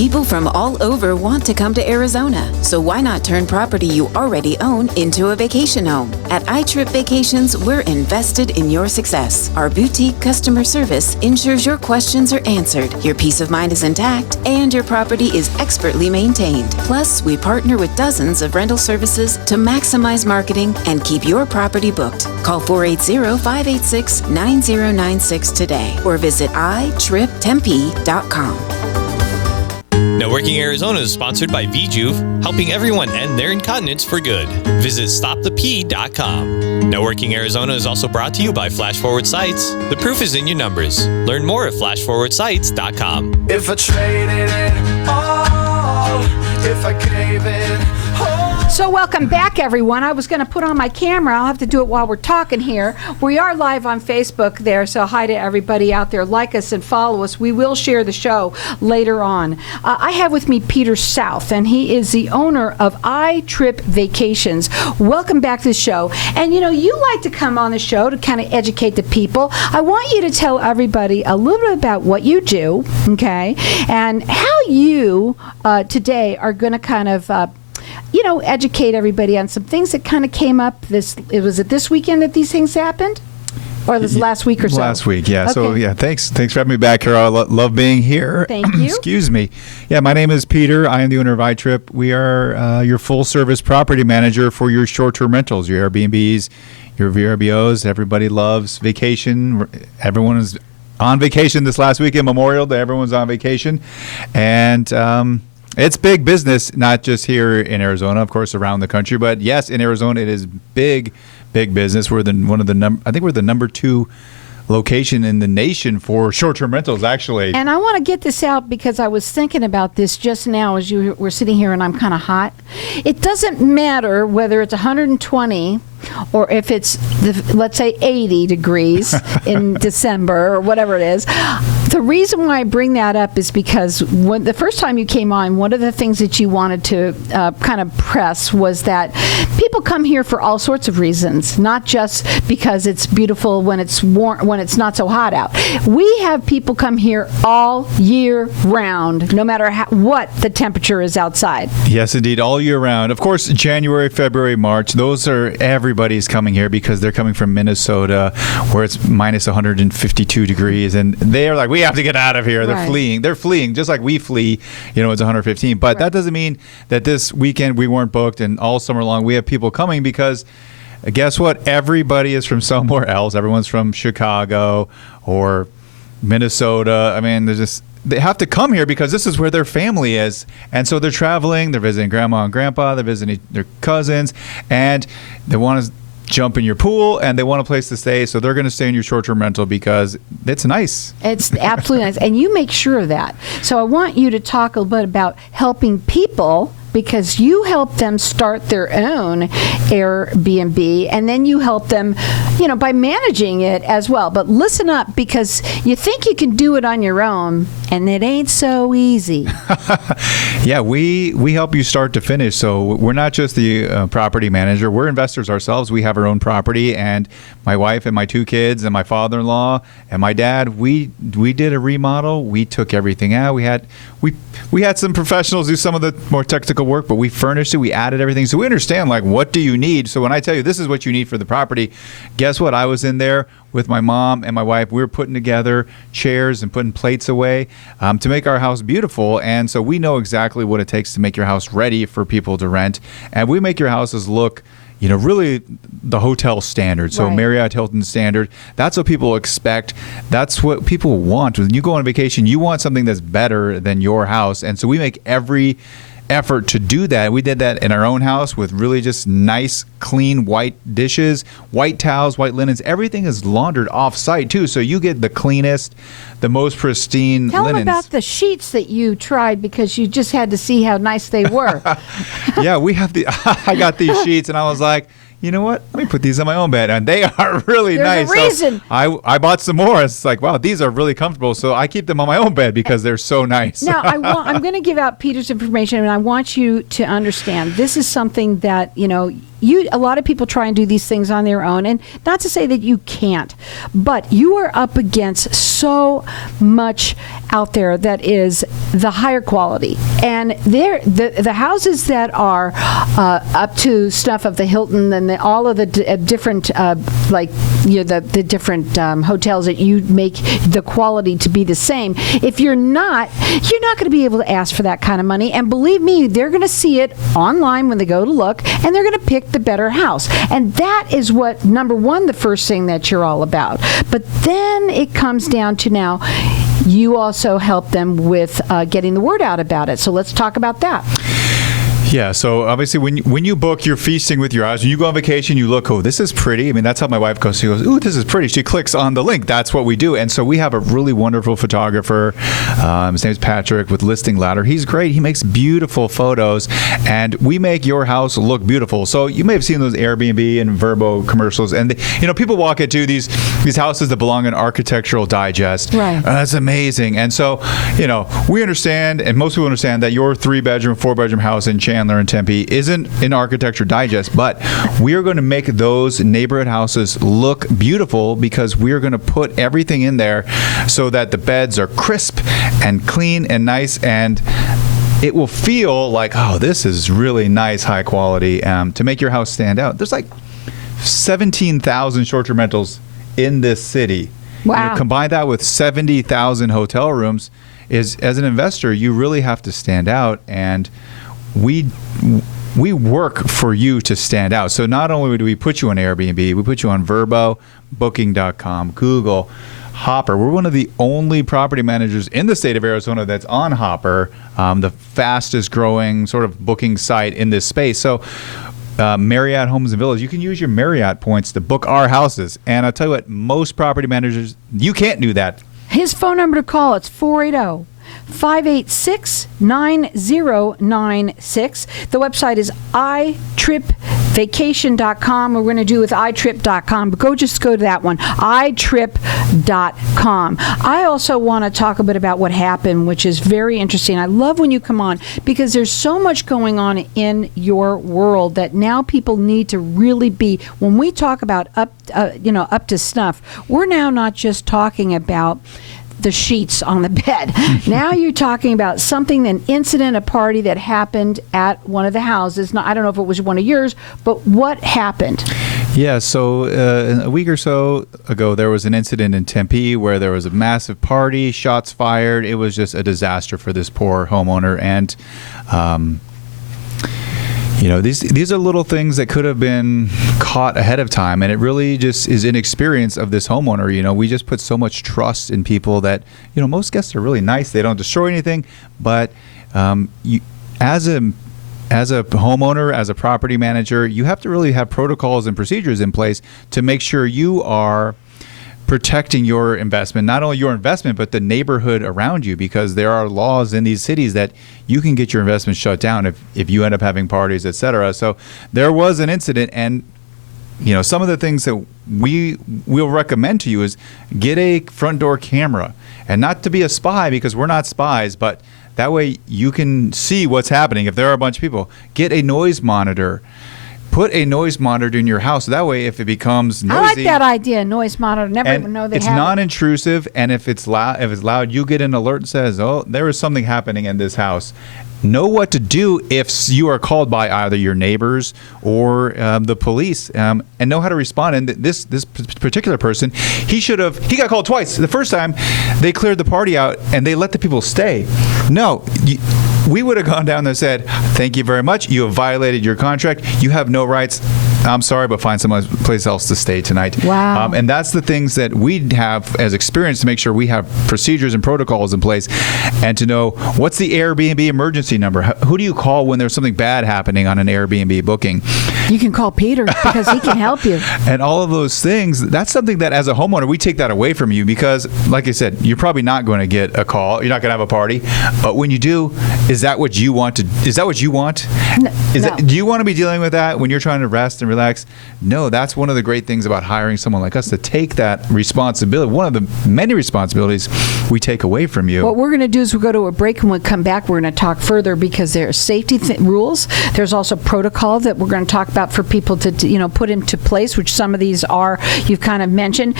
People from all over want to come to Arizona, so why not turn property you already own into a vacation home? At iTrip Vacations, we're invested in your success. Our boutique customer service ensures your questions are answered, your peace of mind is intact, and your property is expertly maintained. Plus, we partner with dozens of rental services to maximize marketing and keep your property booked. Call 480-586-9096 today or visit iTripTempe.com. Networking Arizona is sponsored by VJuve, helping everyone end their incontinence for good. Visit StopTheP.com. Networking Arizona is also brought to you by Flash Forward Sites. The proof is in your numbers. Learn more at FlashForwardSites.com. If I traded it all, if I gave it all. So welcome back, everyone. I was going to put on my camera. I'll have to do it while we're talking here. We are live on Facebook there, so hi to everybody out there. Like us and follow us. We will share the show later on. I have with me Peter South, and he is the owner of iTrip Vacations. Welcome back to the show. And, you know, you like to come on the show to kind of educate the people. I want you to tell everybody a little bit about what you do, okay, and how you today are going to kind of educate everybody on some things that kind of came up. Was it this weekend that these things happened? Or this last week or so? Last week, yeah. Okay. So, yeah, thanks for having me back here. I love being here. Thank you. Excuse me. Yeah, my name is Peter. I am the owner of iTrip. We are your full-service property manager for your short-term rentals, your Airbnbs, your VRBOs. Everybody loves vacation. Everyone is on vacation this last weekend, Memorial Day. Everyone's on vacation. And it's big business, not just here in Arizona, of course, around the country. But yes, in Arizona, it is big business. We're I think we're the number 2 location in the nation for short-term rentals, actually. And I want to get this out because I was thinking about this just now as you were sitting here, and I'm kind of hot. It doesn't matter whether it's 120 or if it's, let's say, 80 degrees in December or whatever it is. The reason why I bring that up is because when the first time you came on, one of the things that you wanted to kind of press was that people come here for all sorts of reasons, not just because it's beautiful when it's warm, when it's not so hot out. We have people come here all year round, no matter what the temperature is outside. Yes, indeed, all year round. Of course, January, February, March, those are everybody's coming here because they're coming from Minnesota where it's minus 152 degrees, and they're like, we have to get out of here. Right. They're fleeing just like we flee, it's 115. But that doesn't mean that this weekend we weren't booked, and all summer long we have people coming because guess what? Everybody is from somewhere else. Everyone's from Chicago or Minnesota. I mean, they have to come here because this is where their family is. And so they're traveling, they're visiting grandma and grandpa, they're visiting their cousins, and they want to jump in your pool, and they want a place to stay, so they're going to stay in your short-term rental because it's nice. It's absolutely nice, and you make sure of that. So I want you to talk a little bit about helping people, because you help them start their own Airbnb, and then you help them, by managing it as well. But listen up, because you think you can do it on your own, and it ain't so easy. Yeah, we help you start to finish. So we're not just the property manager. We're investors ourselves. We have our own property, and my wife and my 2 kids and my father-in-law and my dad, we did a remodel. We took everything out. We had some professionals do some of the more technical work, but we furnished it. We added everything. So we understand, what do you need? So when I tell you this is what you need for the property, guess what? I was in there with my mom and my wife. We were putting together chairs and putting plates away to make our house beautiful. And so we know exactly what it takes to make your house ready for people to rent. And we make your houses look really the hotel standard. So right. Marriott, Hilton standard. That's what people expect. That's what people want. When you go on vacation, you want something that's better than your house. And so we make every effort to do that. We did that in our own house with really just nice, clean white dishes, white towels, white linens. Everything is laundered off-site too, so you get the cleanest, the most pristine linens. Tell them about the sheets that you tried, because you just had to see how nice they were. Yeah, I got these sheets, and I was like, you know what? Let me put these on my own bed. And they are really There's nice. a reason. So I bought some more. It's like, wow, these are really comfortable. So I keep them on my own bed because they're so nice. Now, I'm going to give out Peter's information, and I want you to understand this is something that, a lot of people try and do these things on their own, and not to say that you can't, but you are up against so much out there that is the higher quality, and the houses that are up to stuff of the Hilton and all of the different the different hotels that you make the quality to be the same. If you're not going to be able to ask for that kind of money, and believe me, they're going to see it online when they go to look, and they're going to pick the better house. And that is what, number one, the first thing that you're all about. But then it comes down to now, you also help them with getting the word out about it. So let's talk about that. Yeah, so obviously when you book, you're feasting with your eyes. When you go on vacation, you look, oh, this is pretty. I mean, that's how my wife goes. She goes, ooh, this is pretty. She clicks on the link. That's what we do. And so we have a really wonderful photographer. His name's Patrick with Listing Ladder. He's great. He makes beautiful photos, and we make your house look beautiful. So you may have seen those Airbnb and Vrbo commercials, and people walk into these houses that belong in Architectural Digest. Right. That's amazing. And so, we understand, and most people understand, that your 3-bedroom, 4-bedroom house in Chandler and Tempe isn't in Architecture Digest, but we are going to make those neighborhood houses look beautiful because we are going to put everything in there so that the beds are crisp and clean and nice, and it will feel like, oh, this is really nice, high quality, to make your house stand out. There's like 17,000 short-term rentals in this city. Wow. Combine that with 70,000 hotel rooms, as an investor, you really have to stand out, and we work for you to stand out. So not only do we put you on Airbnb, we put you on Vrbo, Booking.com, Google, Hopper. We're one of the only property managers in the state of Arizona that's on Hopper, the fastest growing sort of booking site in this space. So Marriott Homes and Villas, you can use your Marriott points to book our houses. And I'll tell you what, most property managers, you can't do that. His phone number to call, it's 480-586-9096. The website is iTripVacation.com. We're going to do with iTrip.com, but go to that one, iTrip.com. I also want to talk a bit about what happened, which is very interesting. I love when you come on because there's so much going on in your world that now people need to really be, when we talk about up to snuff, we're now not just talking about the sheets on the bed. Now you're talking about something, an incident, a party that happened at one of the houses. Now, I don't know if it was one of yours, but what happened? Yeah, so a week or so ago, there was an incident in Tempe where there was a massive party, shots fired. It was just a disaster for this poor homeowner. And these are little things that could have been caught ahead of time, and it really just is inexperience of this homeowner. We just put so much trust in people that, most guests are really nice. They don't destroy anything, but as a homeowner, as a property manager, you have to really have protocols and procedures in place to make sure you are protecting your investment, not only your investment, but the neighborhood around you, because there are laws in these cities that you can get your investment shut down if you end up having parties, et cetera. So there was an incident, and some of the things that we will recommend to you is get a front door camera, and not to be a spy, because we're not spies, but that way you can see what's happening. If there are a bunch of people, get a noise monitor. Put a noise monitor in your house. That way, if it becomes noisy, I like that idea, noise monitor. Never even know they have it. It's non-intrusive, and if it's loud, you get an alert that says, "Oh, there is something happening in this house." Know what to do if you are called by either your neighbors or the police, and know how to respond. And this particular person, he got called twice. The first time, they cleared the party out and they let the people stay. No. We would have gone down there and said, thank you very much. You have violated your contract. You have no rights. I'm sorry, but find someplace else to stay tonight. Wow. And that's the things that we have as experience to make sure we have procedures and protocols in place, and to know what's the Airbnb emergency number. Who do you call when there's something bad happening on an Airbnb booking? You can call Peter because he can help you. And all of those things, that's something that as a homeowner, we take that away from you because, like I said, you're probably not going to get a call. You're not going to have a party. But when you do, is that what you want? Do you want to be dealing with that when you're trying to rest and relax? No, that's one of the great things about hiring someone like us, to take that responsibility, one of the many responsibilities we take away from you. What we're going to do is we'll go to a break, and when we come back, we're going to talk further, because there's safety rules. There's also protocol that we're going to talk about for people to put into place, which some of these are, you've kind of mentioned.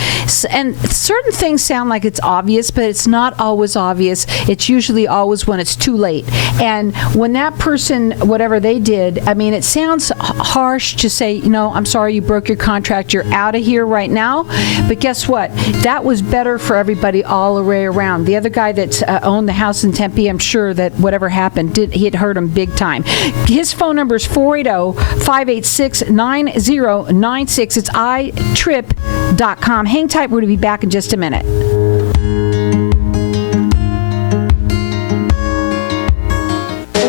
And certain things sound like it's obvious, but it's not always obvious. It's usually always when it's too late. And when that person, whatever they did, I mean, it sounds harsh to say, I'm sorry you broke your contract, you're out of here right now. But guess what? That was better for everybody all the way around. The other guy that owned the house in Tempe, I'm sure that whatever happened, he had hurt him big time. His phone number is 480-586-9096. It's iTrip.com. Hang tight. We're going to be back in just a minute.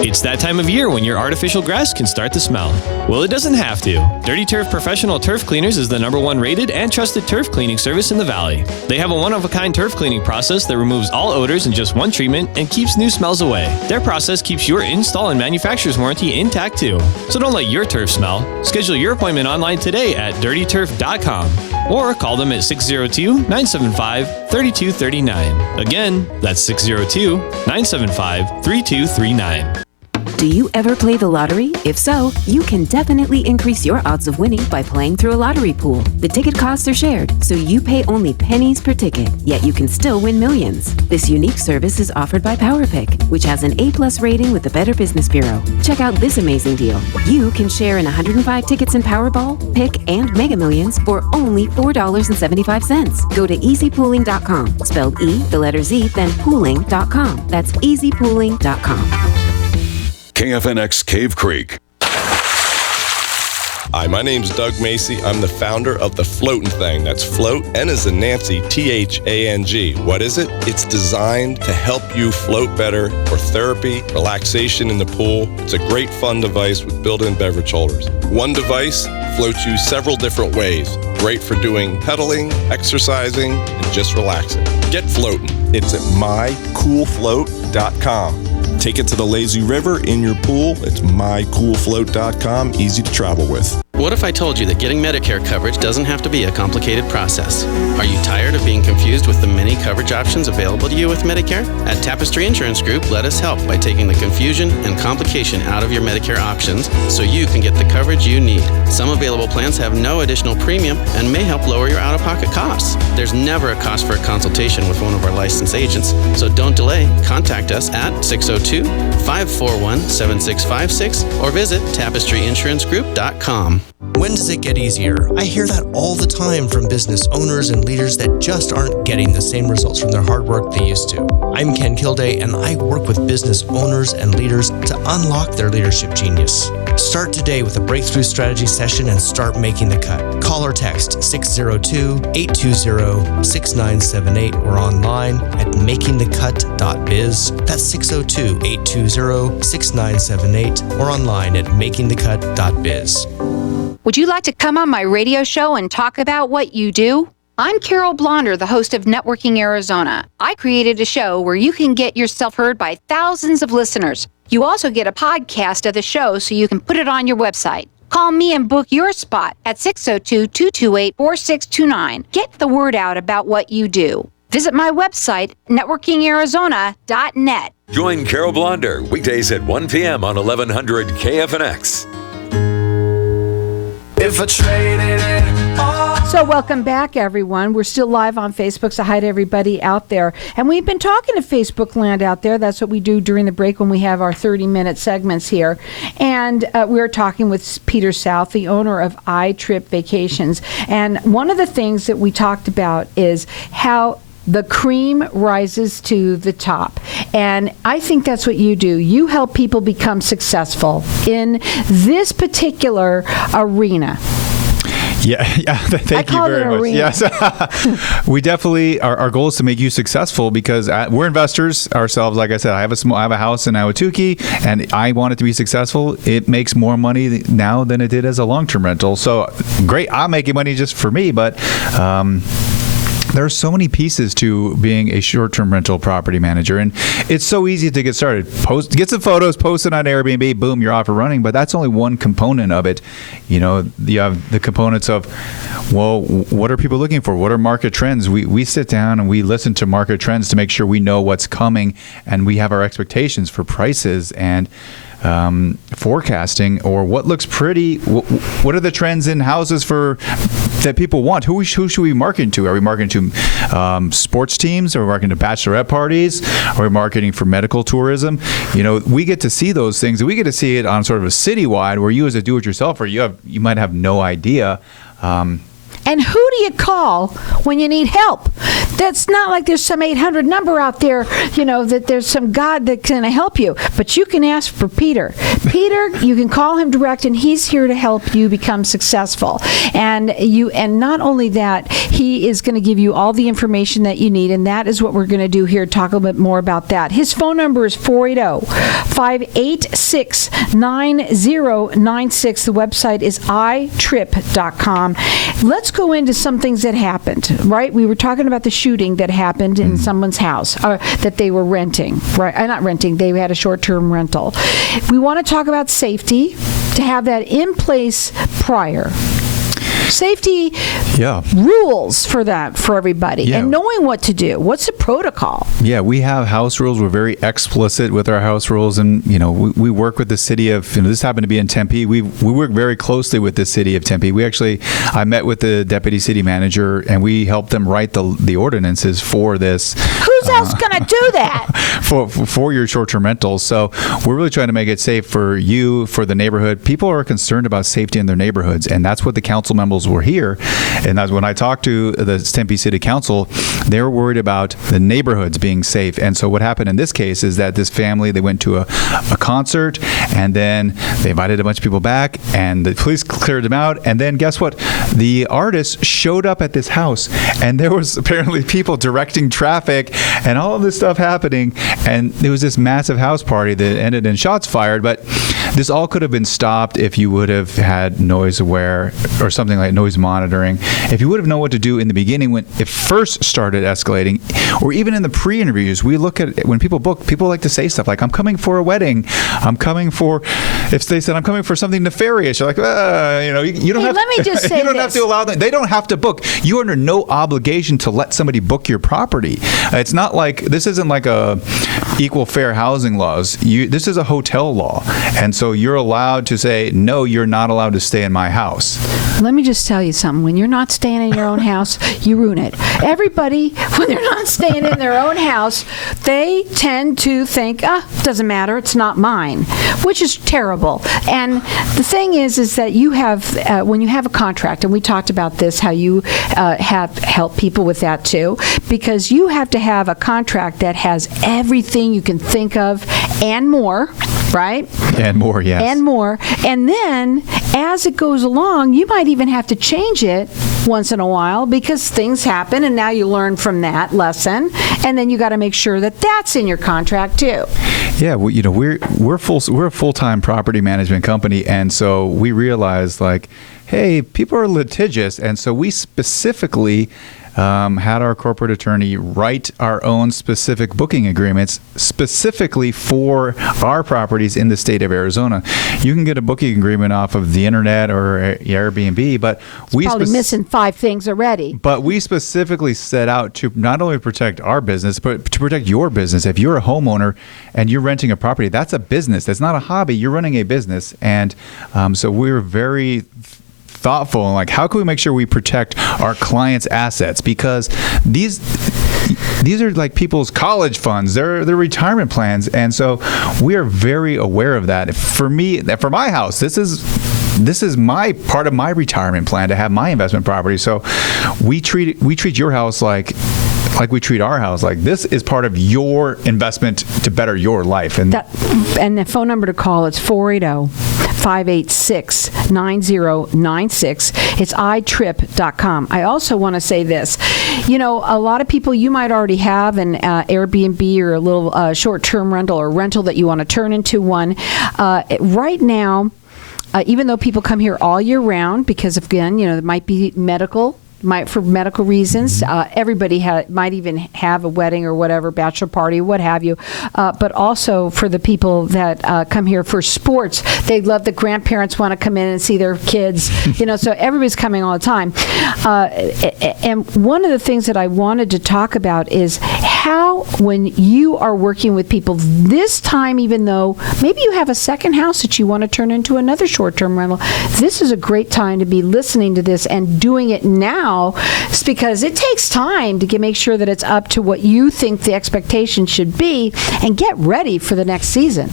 It's that time of year when your artificial grass can start to smell. Well, it doesn't have to. Dirty Turf Professional Turf Cleaners is the #1 rated and trusted turf cleaning service in the Valley. They have a one-of-a-kind turf cleaning process that removes all odors in just one treatment and keeps new smells away. Their process keeps your install and manufacturer's warranty intact too. So don't let your turf smell. Schedule your appointment online today at dirtyturf.com or call them at 602-975-3239. Again, that's 602-975-3239. Do you ever play the lottery? If so, you can definitely increase your odds of winning by playing through a lottery pool. The ticket costs are shared, so you pay only pennies per ticket, yet you can still win millions. This unique service is offered by PowerPick, which has an A+ rating with the Better Business Bureau. Check out this amazing deal. You can share in 105 tickets in Powerball, Pick, and Mega Millions for only $4.75. Go to easypooling.com, spelled E, the letter Z, then pooling.com. That's easypooling.com. KFNX Cave Creek. Hi, my name's Doug Macy. I'm the founder of the Floatin' Thing. That's float, N as in Nancy, THANG. What is it? It's designed to help you float better for therapy, relaxation in the pool. It's a great fun device with built-in beverage holders. One device floats you several different ways. Great for doing pedaling, exercising, and just relaxing. Get floatin'. It's at mycoolfloat.com. Take it to the lazy river in your pool. It's mycoolfloat.com. Easy to travel with. What if I told you that getting Medicare coverage doesn't have to be a complicated process? Are you tired of being confused with the many coverage options available to you with Medicare? At Tapestry Insurance Group, let us help by taking the confusion and complication out of your Medicare options so you can get the coverage you need. Some available plans have no additional premium and may help lower your out-of-pocket costs. There's never a cost for a consultation with one of our licensed agents, so don't delay. Contact us at 602-541-7656 or visit tapestryinsurancegroup.com. When does it get easier? I hear that all the time from business owners and leaders that just aren't getting the same results from their hard work they used to. I'm Ken Kilday, and I work with business owners and leaders to unlock their leadership genius. Start today with a breakthrough strategy session and start making the cut. Call or text 602-820-6978 or online at makingthecut.biz. That's 602-820-6978 or online at makingthecut.biz. Would you like to come on my radio show and talk about what you do? I'm Carol Blonder, the host of Networking Arizona. I created a show where you can get yourself heard by thousands of listeners. You also get a podcast of the show so you can put it on your website. Call me and book your spot at 602-228-4629. Get the word out about what you do. Visit my website, networkingarizona.net. Join Carol Blonder weekdays at 1 p.m. on 1100 KFNX. If I traded it all. So welcome back, everyone. We're still live on Facebook, so hi to everybody out there. And we've been talking to Facebook land out there. That's what we do during the break when we have our 30-minute segments here. And we're talking with Peter South, the owner of iTrip Vacations. And one of the things that we talked about is how the cream rises to the top. And I think that's what you do. You help people become successful in this particular arena. Yeah, thank you very much. Yes, we definitely, our goal is to make you successful because we're investors ourselves. Like I said, I have a house in Ahwatukee, and I want it to be successful. It makes more money now than it did as a long-term rental. So great, I'm making money just for me, but there are so many pieces to being a short-term rental property manager, and it's so easy to get started. Get some photos, post it on Airbnb, boom, you're off and running. But that's only one component of it. You have the components of, well, what are people looking for? What are market trends? We sit down and we listen to market trends to make sure we know what's coming, and we have our expectations for prices and forecasting, or what looks pretty. What are the trends in houses that people want? Who should we market to? Are we marketing to sports teams? Are we marketing to bachelorette parties? Are we marketing for medical tourism? We get to see those things, and we get to see it on sort of a citywide, where you as a do-it-yourselfer, you might have no idea. And who do you call when you need help? That's not like there's some 800 number out there, that there's some God that's going to help you. But you can ask for Peter. Peter, you can call him direct, and he's here to help you become successful. And not only that, he is going to give you all the information that you need, and that is what we're going to do here, talk a little bit more about that. His phone number is 480-586-9096. The website is iTrip.com. Let's go into some things that happened, right? We were talking about the shooting that happened in someone's house that they were renting, right? Not renting, they had a short-term rental. We want to talk about safety, to have that in place prior. Safety rules for everybody, and knowing what to do. What's the protocol? Yeah, we have house rules. We're very explicit with our house rules, and we work with the city of. This happened to be in Tempe. We work very closely with the city of Tempe. I met with the deputy city manager, and we helped them write the ordinances for this. Who's else going to do that? for your short-term rentals. So we're really trying to make it safe for you, for the neighborhood. People are concerned about safety in their neighborhoods, and that's what the council members were here. And that's when I talked to the Tempe City Council, they were worried about the neighborhoods being safe. And so what happened in this case is that this family, they went to a concert, and then they invited a bunch of people back, and the police cleared them out. And then guess what? The artist showed up at this house, and there was apparently people directing traffic and all of this stuff happening. And there was this massive house party that ended in shots fired. But this all could have been stopped if you would have had noise aware or something like noise monitoring. If you would have known what to do in the beginning when it first started escalating, or even in the pre-interviews. We look at when people book, people like to say stuff like, I'm coming for a wedding. If they said, I'm coming for something nefarious, you're like, you don't have let me just say you don't this. have to allow them. They don't have to book. You're under no obligation to let somebody book your property. It's not like, this isn't like a equal fair housing laws. This is a hotel law. And so you're allowed to say, no, you're not allowed to stay in my house. Let me just tell you something. When you're not staying in your own house, you ruin it. Everybody, when they're not staying in their own house, they tend to think, doesn't matter, it's not mine, which is terrible. And the thing is that you have, when you have a contract, and we talked about this, how you have helped people with that too, because you have to have a contract that has everything you can think of and more, right? And more, yes. And more. And then, as it goes along, you might even have to change it once in a while because things happen, and now you learn from that lesson, and then you got to make sure that that's in your contract too. Yeah, we're a full-time property management company, and so we realized hey, people are litigious, and so we specifically had our corporate attorney write our own specific booking agreements specifically for our properties in the state of Arizona. You can get a booking agreement off of the internet or Airbnb, but we probably missing 5 things already. But we specifically set out to not only protect our business, but to protect your business. If you're a homeowner and you're renting a property, that's a business. That's not a hobby. You're running a business. And so we're very thoughtful and how can we make sure we protect our clients' assets, because these are people's college funds, they're retirement plans, and so we are very aware of that. For my house, this is my part of my retirement plan to have my investment property. So we treat your house like we treat our house. This is part of your investment to better your life. And the phone number to call is 480-586-9096. It's iTrip.com. I also want to say this. A lot of people, you might already have an Airbnb or a little short-term rental or rental that you want to turn into one. Right now, even though people come here all year round, because again, there might be medical for medical reasons. Everybody might even have a wedding or whatever, bachelor party, what have you. But also for the people that come here for sports, they love the grandparents want to come in and see their kids. So everybody's coming all the time. And one of the things that I wanted to talk about is how, when you are working with people this time, even though maybe you have a second house that you want to turn into another short-term rental, this is a great time to be listening to this and doing it now, because it takes time to make sure that it's up to what you think the expectation should be, and get ready for the next season.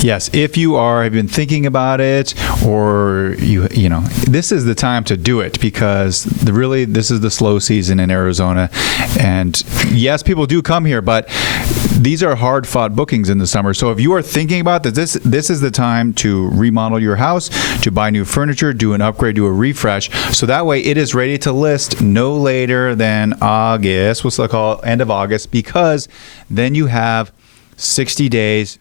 Yes, if you have been thinking about it, or this is the time to do it, because this is the slow season in Arizona. And yes, people do come here, but these are hard-fought bookings in the summer. So if you are thinking about this is the time to remodel your house, to buy new furniture, do an upgrade, do a refresh, so that way it is ready to list no later than August, what's it called, end of August, because then you have 60 days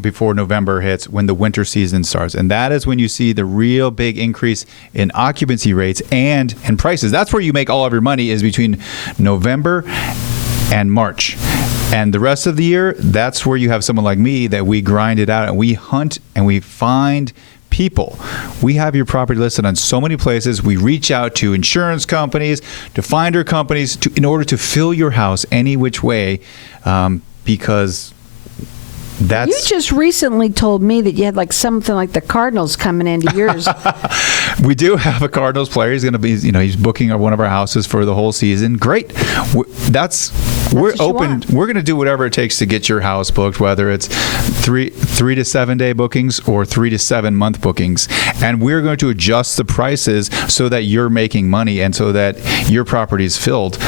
before November hits, when the winter season starts. And that is when you see the real big increase in occupancy rates and prices. That's where you make all of your money, is between November and March. And the rest of the year, that's where you have someone like me that we grind it out and we hunt and we find people. We have your property listed on so many places. We reach out to insurance companies, to finder companies, in order to fill your house any which way, because you just recently told me that you had something like the Cardinals coming into yours. We do have a Cardinals player. He's going to be, he's booking one of our houses for the whole season. Great. We're open. We're going to do whatever it takes to get your house booked, whether it's 3 to 7 day bookings or 3 to 7 month bookings. And we're going to adjust the prices so that you're making money and so that your property is filled.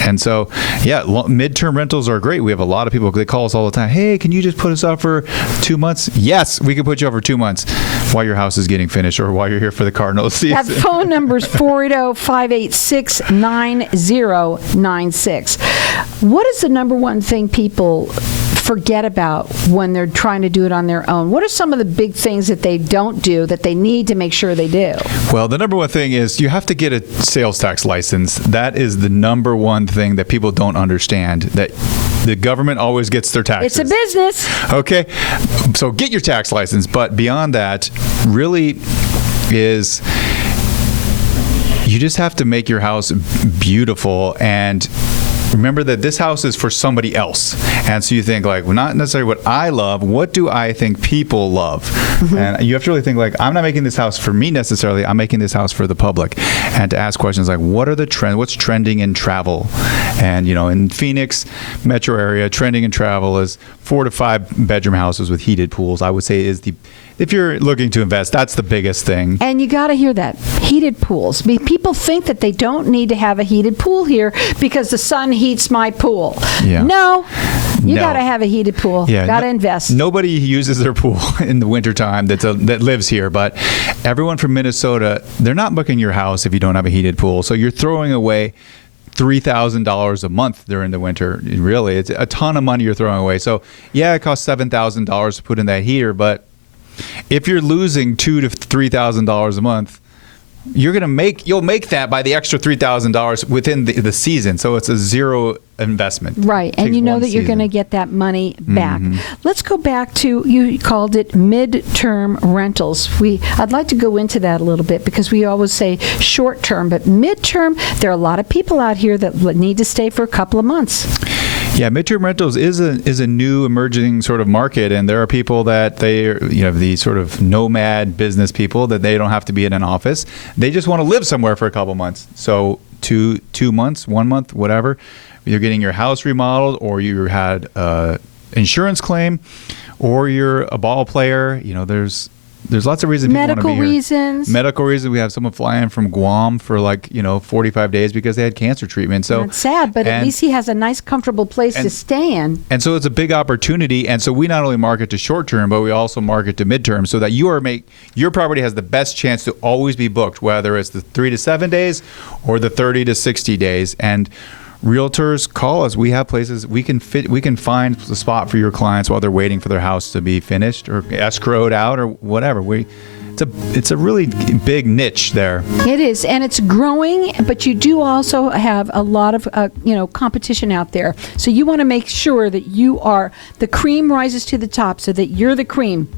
And so, midterm rentals are great. We have a lot of people, they call us all the time. Hey, can you just put us up for 2 months? Yes, we can put you up for 2 months while your house is getting finished or while you're here for the Cardinals season. That phone number is 480-586-9096. What is the number one thing people forget about when they're trying to do it on their own? What are some of the big things that they don't do that they need to make sure they do? Well, the number one thing is you have to get a sales tax license. That is the number one thing that people don't understand, that the government always gets their taxes. It's a business. Okay. So get your tax license. But beyond that, really is you just have to make your house beautiful, and remember that this house is for somebody else. And so you think not necessarily what I love, what do I think people love? Mm-hmm. And you have to really think I'm not making this house for me necessarily, I'm making this house for the public. And to ask questions like, what are the trends, what's trending in travel? And in Phoenix metro area, trending in travel is 4 to 5 bedroom houses with heated pools. I would say if you're looking to invest, that's the biggest thing. And you got to hear that. Heated pools. People think that they don't need to have a heated pool here because the sun heats my pool. Yeah. No. You got to have a heated pool. Yeah. Got to invest. Nobody uses their pool in the wintertime that lives here, but everyone from Minnesota, they're not booking your house if you don't have a heated pool. So you're throwing away $3,000 a month during the winter. Really, it's a ton of money you're throwing away. So it costs $7,000 to put in that heater, but if you're losing $2,000 to $3,000 a month, you'll make that by the extra $3,000 within the season. So it's a zero investment. Right, and you know that you're going to get that money back. Mm-hmm. Let's go back to, you called it midterm rentals. I'd like to go into that a little bit because we always say short term, but midterm, there are a lot of people out here that need to stay for a couple of months. Yeah, midterm rentals is a new emerging sort of market, and there are people that the sort of nomad business people that they don't have to be in an office. They just want to live somewhere for a couple months. So 2 months, 1 month, whatever. You're getting your house remodeled, or you had insurance claim, or you're a ball player. There's lots of reasons people want to be here. Medical reasons. We have someone flying from Guam for 45 days because they had cancer treatment. So that's sad, but at least he has a nice, comfortable place to stay in. And so it's a big opportunity. And so we not only market to short term, but we also market to midterm, so that your property has the best chance to always be booked, whether it's the 3 to 7 days or the 30 to 60 days. And realtors, call us. We have places we can find the spot for your clients while they're waiting for their house to be finished or escrowed out or whatever. it's a really big niche there. It is, and it's growing, but you do also have a lot of competition out there. So you want to make sure that the cream rises to the top, so that you're the cream.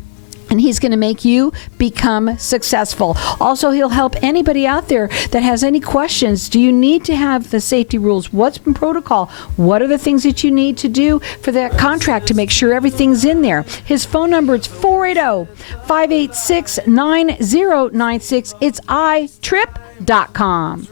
And he's going to make you become successful. Also, he'll help anybody out there that has any questions. Do you need to have the safety rules? What's in protocol? What are the things that you need to do for that contract to make sure everything's in there? His phone number is 480-586-9096. It's iTrip.com.